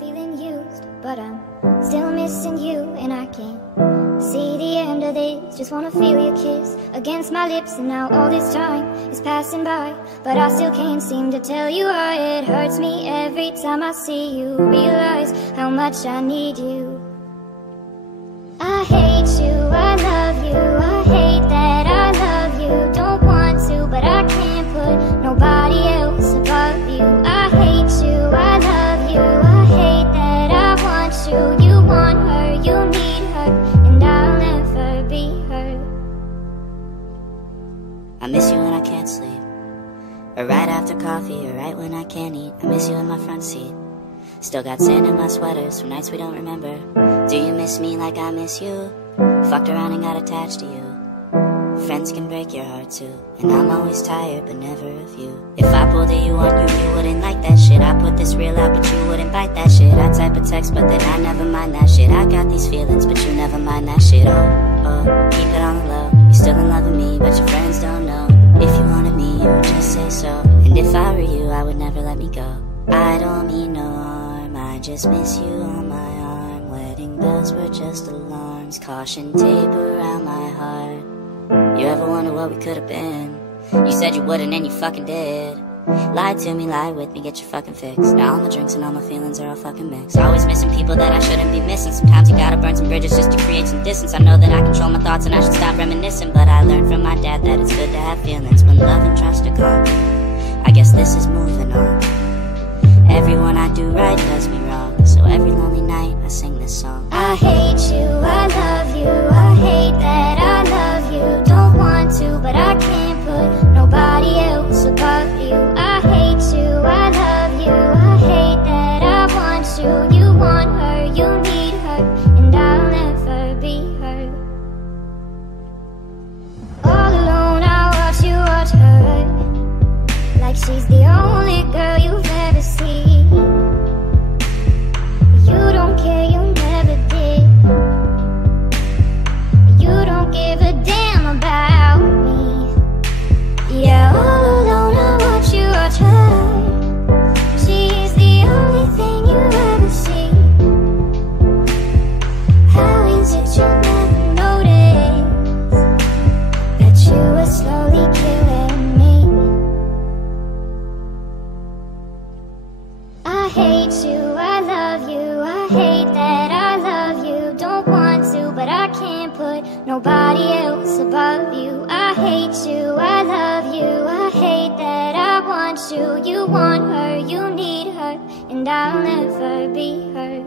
feeling used, but I'm still missing you, and I can't see the end of this. Just wanna feel your kiss against my lips, and now all this time is passing by, but I still can't seem to tell you why. It hurts me every time I see you, realize how much I need you. I hate you, I love you, I hate that I love you. Don't want to, but I can't put nobody else above you. I hate you, I love you, I hate that I want you. You want her, you need her, and I'll never be her. I miss you when I can't sleep, or right after coffee, or right when I can't eat. I miss you in my front seat. Still got sand in my sweaters from nights we don't remember. Do you miss me like I miss you? Fucked around and got attached to you. Friends can break your heart too, and I'm always tired but never of you. If I pulled a you on you, you wouldn't like that shit. I put this real out but you wouldn't bite that shit. I type a text but then I never mind that shit. I got these feelings but you never mind that shit. Oh, keep it on the low. You still in love with me but your friends don't know. If you wanted me, you would just say so, and if I were you, I would never let me go. I don't mean no harm, I just miss you on my arm. Wedding bells were just alarms, caution tape around my heart. You ever wonder what we could've been? You said you wouldn't and you fucking did. Lie to me, lie with me, get your fucking fix. Now all my drinks and all my feelings are all fucking mixed. Always missing people that I shouldn't be missing. Sometimes you gotta burn some bridges just to create some distance. I know that I control my thoughts and I should stop reminiscing, but I learned from my dad that it's good to have feelings when love and trust are gone. I guess this is moving on. Everyone I do right does me wrong, so every lonely night I sing this song. I hate you, I love you, I hate that I love you. Don't want to, but I can't put nobody else above you. I hate you, I love you, I hate that I want you. You want her, you need her, and I'll never be her. All alone I watch her, like she's the only girl you've ever seen. You don't care, you never did. You don't give a damn about me. Yeah, all alone I watch her. She's the only thing you ever see. How is it you never noticed that you were slowly killing me? I hate you, I love you, I hate that I love you. Don't want to, but I can't put nobody else above you. I hate you, I love you, I hate that I want you. You want her, you need her, and I'll never be her.